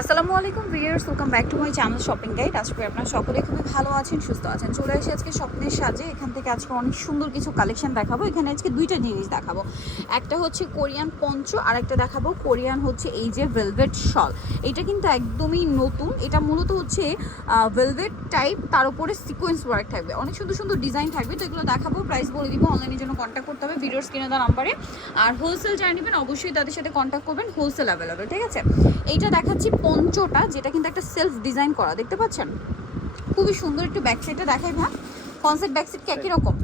আসসালামু আলাইকুম viewers, welcome back to my channel shopping guide. আজকে আপনারা সকলে খুবই ভালো আছেন, সুস্থ আছেন। চলে আসি আজকে স্বপ্নের সাজে। এখান থেকে আজকে অনেক সুন্দর কিছু কালেকশন দেখাবো। এখানে আজকে দুইটা জিনিস দেখাবো, একটা হচ্ছে কোরিয়ান পঞ্চ আর একটা দেখাবো কোরিয়ান হচ্ছে এই যে ভেলভেট শল। এটা কিন্তু একদমই নতুন। এটা মূলত হচ্ছে ভেলভেট টাইপ, তার উপরে সিকোয়েন্স ওয়ার্ক থাকবে, অনেক সুন্দর সুন্দর ডিজাইন থাকবে। তো এগুলো দেখাবো, প্রাইস বলে দিব। অনলাইনের জন্য কন্ট্যাক্ট করতে হবে ভিডিওর স্ক্রিনে দেওয়া নাম্বারে। আর হোলসেল যারা নেবেন অবশ্যই তাদের সাথে কন্ট্যাক্ট করবেন, হোলসেল অ্যাভেলেবেল। ঠিক আছে, এইটা দেখাচ্ছি পঞ্চটা, যেটা কিন্তু একটা সেলফ ডিজাইন করা, দেখতে পাচ্ছেন খুবই সুন্দর। একটু ব্যাক সাইডটা দেখাই ভাই, কনসেপ্ট ব্যাক সাইড কি একই রকম?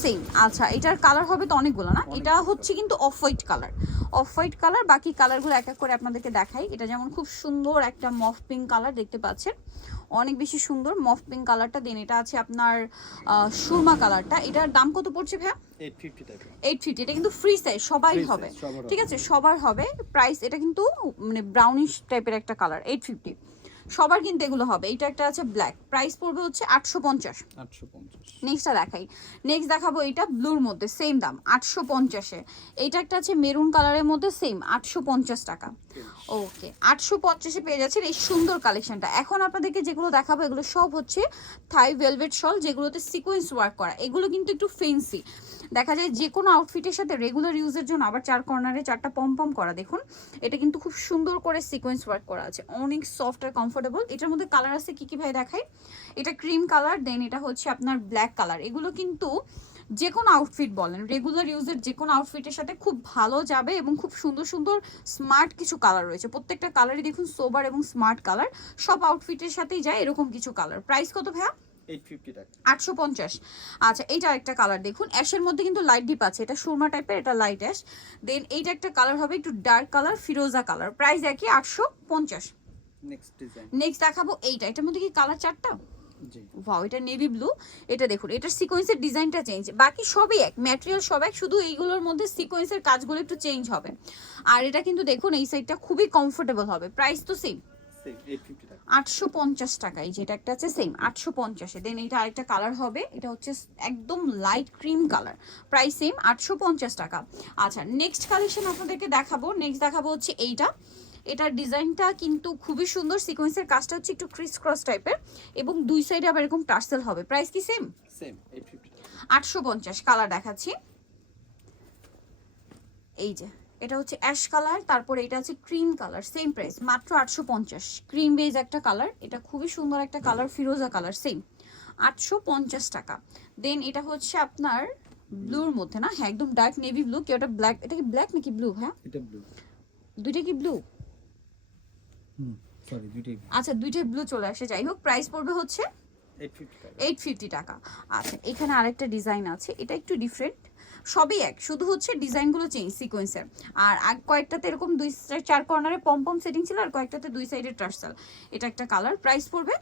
সেম। আচ্ছা, এটার কালার হবে তো অনেকগুলো না, এটা হচ্ছে কিন্তু off white colour, off white colour. বাকি কালারগুলো এক এক করে আপনাদেরকে দেখাই। এটা যেমন খুব সুন্দর একটা মফ পিঙ্ক কালার, দেখতে পাচ্ছেন অনেক বেশি সুন্দর মফ পিঙ্ক কালারটা। দেন এটা আছে আপনার সুরমা কালারটা। এটার দাম কত পড়ছে ভাইয়া? 850। এটা কিন্তু ফ্রি সাইজ, সবাই হবে, ঠিক আছে, সবার হবে। প্রাইস এটা কিন্তু মানে ব্রাউনিশ টাইপের একটা কালার, 850 সবার কিন্তু এগুলো হবে। এটা একটা আছে ব্ল্যাক, প্রাইস পড়বে হচ্ছে 850। নেক্সটটা দেখাই, নেক্সট দেখাবো এটা ব্লুর মধ্যে, সেম দাম 850-এ। এইটা একটা আছে মেরুন কালারের মধ্যে, সেম 850 টাকা। ওকে, 850-এ পেয়ে যাচ্ছেন এই সুন্দর কালেকশনটা। এখন আপনাদেরকে যেগুলো দেখাবো এগুলো সব হচ্ছে থাই ভেলভেট শল, যেগুলোতে সিকোয়েন্স ওয়ার্ক করা। এগুলো কিন্তু একটু ফেন্সি, দেখা যায় যে কোনো আউটফিটের সাথে রেগুলার ইউজের জন্য। আবার চার কর্নারে চারটা পম পম করা, দেখুন এটা কিন্তু খুব সুন্দর করে সিকোয়েন্স ওয়ার্ক করা আছে, অনেক সফট আর কমফোর্টেবল। এটার মধ্যে কালার আছে কি কি ভাই দেখাই। এটা ক্রিম কালার, দেন এটা হচ্ছে আপনার ব্ল্যাক কালার। এগুলো কিন্তু যে কোনো আউটফিট বলেন, রেগুলার ইউজের যে কোনো আউটফিটের সাথে খুব ভালো যাবে এবং খুব সুন্দর সুন্দর স্মার্ট কিছু কালার রয়েছে। প্রত্যেকটা কালারই দেখুন সোবার এবং স্মার্ট কালার, সব আউটফিটের সাথেই যায় এরকম কিছু কালার। প্রাইস কত ভাইয়া? 850। আচ্ছা, এইটা একটা কালার দেখুন, অ্যাশের মধ্যে কিন্তু লাইট ডিপ আছে, এটা সুরমা টাইপের, এটা লাইট অ্যাশ। দেন এইটা একটা কালার হবে একটু ডার্ক কালার, ফিরোজা কালার। প্রাইস একই 850। নেক্সট দেখাবো এইটা, এটার মধ্যে কি কালার চারটা? ওয়াও, এটা নেভি ব্লু। এটা দেখুন, এটার সিকোয়েন্সের ডিজাইনটা চেঞ্জ, বাকি সবই এক, ম্যাটেরিয়াল সব এক, শুধু এইগুলোর মধ্যে সিকোয়েন্সের কাজগুলো একটু চেঞ্জ হবে। আর এটা কিন্তু দেখুন এই সাইডটা খুবই কমফোর্টেবল হবে। প্রাইস তো সেম 850 টাকায়, যেটা একটা আছে সেম 850-এ। দেন এটা আরেকটা কালার হবে, এটা হচ্ছে একদম light cream colour, price same 850 টাকা। আচ্ছা, নেক্সট কালেকশন আপনাদেরকে দেখাবো। নেক্সট দেখাবো হচ্ছে এইটা, এটার ডিজাইনটা কিন্তু খুবই সুন্দর, সিকোয়েন্সের কাজটা হচ্ছে একটু ক্রিস ক্রস টাইপের এবং দুই সাইডে আবার এরকম টার্সেল হবে। প্রাইস কি সেম? 850। কালার দেখাচ্ছি, এই যে এটা হচ্ছে অ্যাশ কালার, তারপরে এটা আছে ক্রিম কালার, সেম প্রাইস মাত্র 850। ক্রিম বেজ একটা কালার, এটা খুবই সুন্দর একটা কালার, ফিরোজা কালার, সেম 850 টাকা। দেন এটা হচ্ছে আপনার ব্লুর মধ্যে না, হ্যাঁ একদম ডার্ক নেভি ব্লু। কি ওটা ব্ল্যাক? এটা কি ব্ল্যাক নাকি ব্লু? হ্যাঁ এটা ব্লু। দুইটা কি ব্লু? সরি দুইটাই। আচ্ছা, দুইটাই ব্লু চলে আসে। যাই হোক, প্রাইস পড়বে হচ্ছে 850 টাকা। আচ্ছা, এখানে আরেকটা ডিজাইন আছে, এটা একটু ডিফারেন্ট, সবই এক, শুধু হচ্ছে ডিজাইনগুলো চেঞ্জ সিকোয়েন্সের। আর কয়েকটাতে এরকম দুই চার কর্নারে পম পম সেটিং ছিল, আর কয়েকটাতে দুই সাইডে টার্সেল। এটা একটা কালার, প্রাইস পড়বে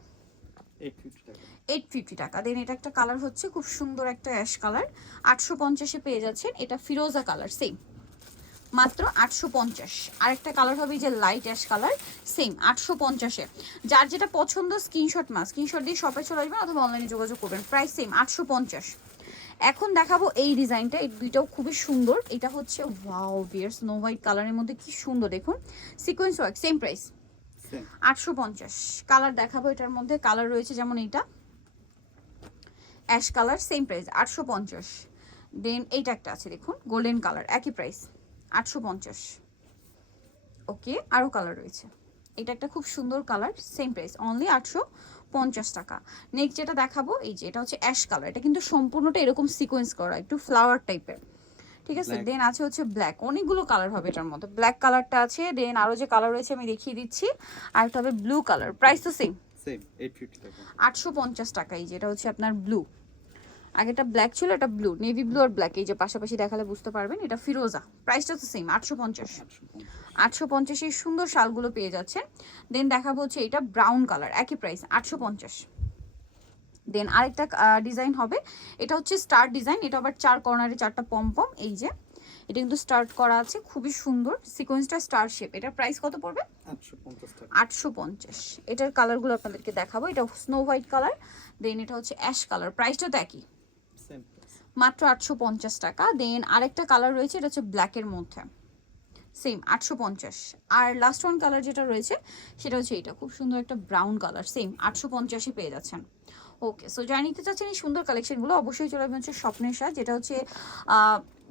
850 টাকা। দেন এটা একটা কালার হচ্ছে খুব সুন্দর একটা অ্যাশ কালার, 850-এ পেয়ে যাচ্ছেন। এটা ফিরোজা কালার, সেম মাত্র 850। আরেকটা কালার হবে যে লাইট অ্যাশ কালার, সেম 850-এ। যার যেটা পছন্দ স্ক্রিনশট স্ক্রিনশট দিয়ে শপে চলে আসবেন অথবা অনলাইনে যোগাযোগ করবেন। Price same 850। এখন দেখাবো এই ডিজাইনটা, এই দুইটাও খুবই সুন্দর। এটা হচ্ছে ওয়াও বিয়ার স্নো হোয়াইট কালারের মধ্যে কি সুন্দর, দেখুন sequence work, same price 850। Colour দেখাবো, এটার মধ্যে কালার রয়েছে যেমন এইটা অ্যাশ কালার, সেম প্রাইস 850। দেন এইটা একটা আছে দেখুন গোল্ডেন কালার, একই প্রাইস 850। ওকে, আরও কালার রয়েছে, এটা একটা খুব সুন্দর কালার, সেম প্রাইস অনলি 850 টাকা। নেক্সট যেটা দেখাবো এই যে এটা হচ্ছে অ্যাশ কালার, এটা কিন্তু সম্পূর্ণটা এরকম সিকোয়েন্স করা, একটু ফ্লাওয়ার টাইপের, ঠিক আছে। দেন আছে হচ্ছে ব্ল্যাক, অনেকগুলো কালার হবে এটার মধ্যে। ব্ল্যাক কালারটা আছে, দেন আরও যে কালার রয়েছে আমি দেখিয়ে দিচ্ছি। আর একটা হবে ব্লু কালার, প্রাইস তো সেম 850 টাকা। এই যে এটা হচ্ছে আপনার ব্লু, আগেটা ব্ল্যাক ছিল, এটা ব্লু, নেভি ব্লু আর ব্ল্যাক, এই যে পাশাপাশি দেখালে বুঝতে পারবেন। এটা ফিরোজা, প্রাইসটা তো সেম 850। 850 এই সুন্দর শালগুলো পেয়ে যাচ্ছেন। দেন দেখাবো হচ্ছে এটা ব্রাউন কালার, একই প্রাইস 850। দেন আরেকটা ডিজাইন হবে, এটা হচ্ছে স্টার ডিজাইন, এটা আবার চার কর্নারে চারটা পম পম, এই যে এটা কিন্তু স্টার্ট করা আছে, খুবই সুন্দর সিকোয়েন্সটা স্টার শেপ। এটার প্রাইস কত পড়বে? 850। এটার কালারগুলো আপনাদেরকে দেখাবো, এটা স্নো হোয়াইট কালার, দেন এটা হচ্ছে অ্যাশ কালার, প্রাইসটা তো একই মাত্র 850 টাকা। দেন আরেকটা কালার রয়েছে, এটা হচ্ছে ব্ল্যাকের মধ্যে, সেম 850। আর লাস্ট ওয়ান কালার যেটা রয়েছে সেটা হচ্ছে এটা, খুব সুন্দর একটা ব্রাউন কালার, সেম 850-এ পেয়ে যাচ্ছেন। ওকে, সো যারা নিতে চাচ্ছেন এই সুন্দর কালেকশনগুলো অবশ্যই চলে আসবেন হচ্ছে স্বপ্নের সাজ, যেটা হচ্ছে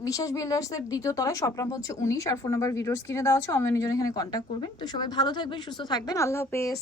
বিশ্বাস বিল্ডার্সের দ্বিতীয় তলায়, শপ নাম্বার হচ্ছে 19, আর ফোন নাম্বার ভিডিওস কিনে দেওয়া আছে, অনলাইনের জন্য এখানে কন্ট্যাক্ট করবেন। তো সবাই ভালো থাকবেন, সুস্থ থাকবেন, আল্লাহ হাফেজ।